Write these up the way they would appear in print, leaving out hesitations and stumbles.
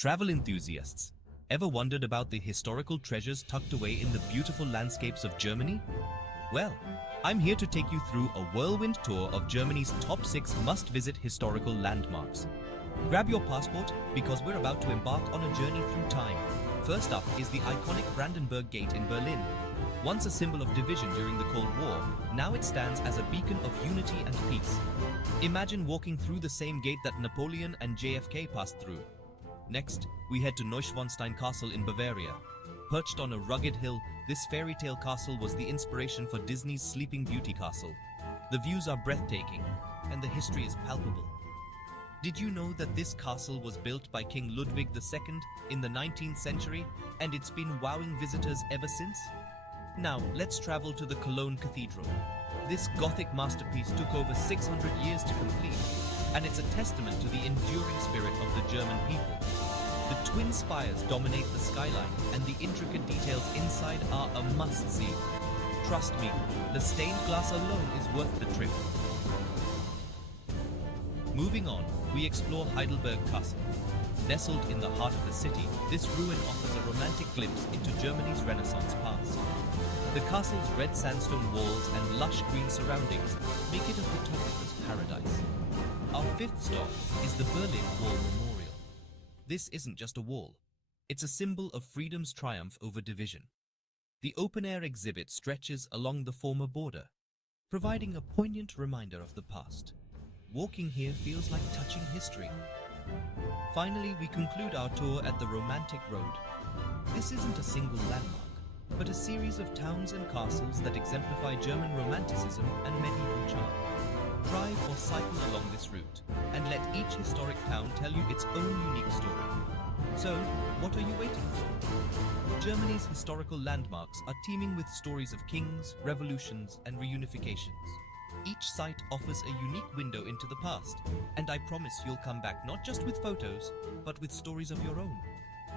Travel enthusiasts, ever wondered about the historical treasures tucked away in the beautiful landscapes of Germany? Well, I'm here to take you through a whirlwind tour of Germany's top 6 must-visit historical landmarks. Grab your passport because we're about to embark on a journey through time. First up is the iconic Brandenburg Gate in Berlin. Once a symbol of division during the Cold War, now it stands as a beacon of unity and peace. Imagine walking through the same gate that Napoleon and JFK passed through. Next, we head to Neuschwanstein Castle in Bavaria. Perched on a rugged hill, this fairy tale castle was the inspiration for Disney's Sleeping Beauty castle. The views are breathtaking, and the history is palpable. Did you know that this castle was built by King Ludwig II in the 19th century, and it's been wowing visitors ever since? Now, let's travel to the Cologne Cathedral. This Gothic masterpiece took over 600 years to complete, and it's a testament to the enduring spirit of the German people. The twin spires dominate the skyline, and the intricate details inside are a must-see. Trust me, the stained glass alone is worth the trip. Moving on, we explore Heidelberg Castle. Nestled in the heart of the city, this ruin offers a romantic glimpse into Germany's Renaissance past. The castle's red sandstone walls and lush green surroundings make it a photographer's paradise. Our fifth stop is the Berlin Wall Memorial. This isn't just a wall. It's a symbol of freedom's triumph over division. The open-air exhibit stretches along the former border, providing a poignant reminder of the past. Walking here feels like touching history. Finally, we conclude our tour at the Romantic Road. This isn't a single landmark, but a series of towns and castles that exemplify German romanticism and medieval charm. Drive or cycle along this route, and let each historic town tell you its own unique story. So, what are you waiting for? Germany's historical landmarks are teeming with stories of kings, revolutions, and reunifications. Each site offers a unique window into the past, and I promise you'll come back not just with photos, but with stories of your own.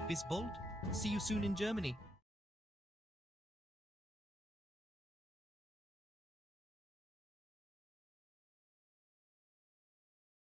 Bis bald. See you soon in Germany.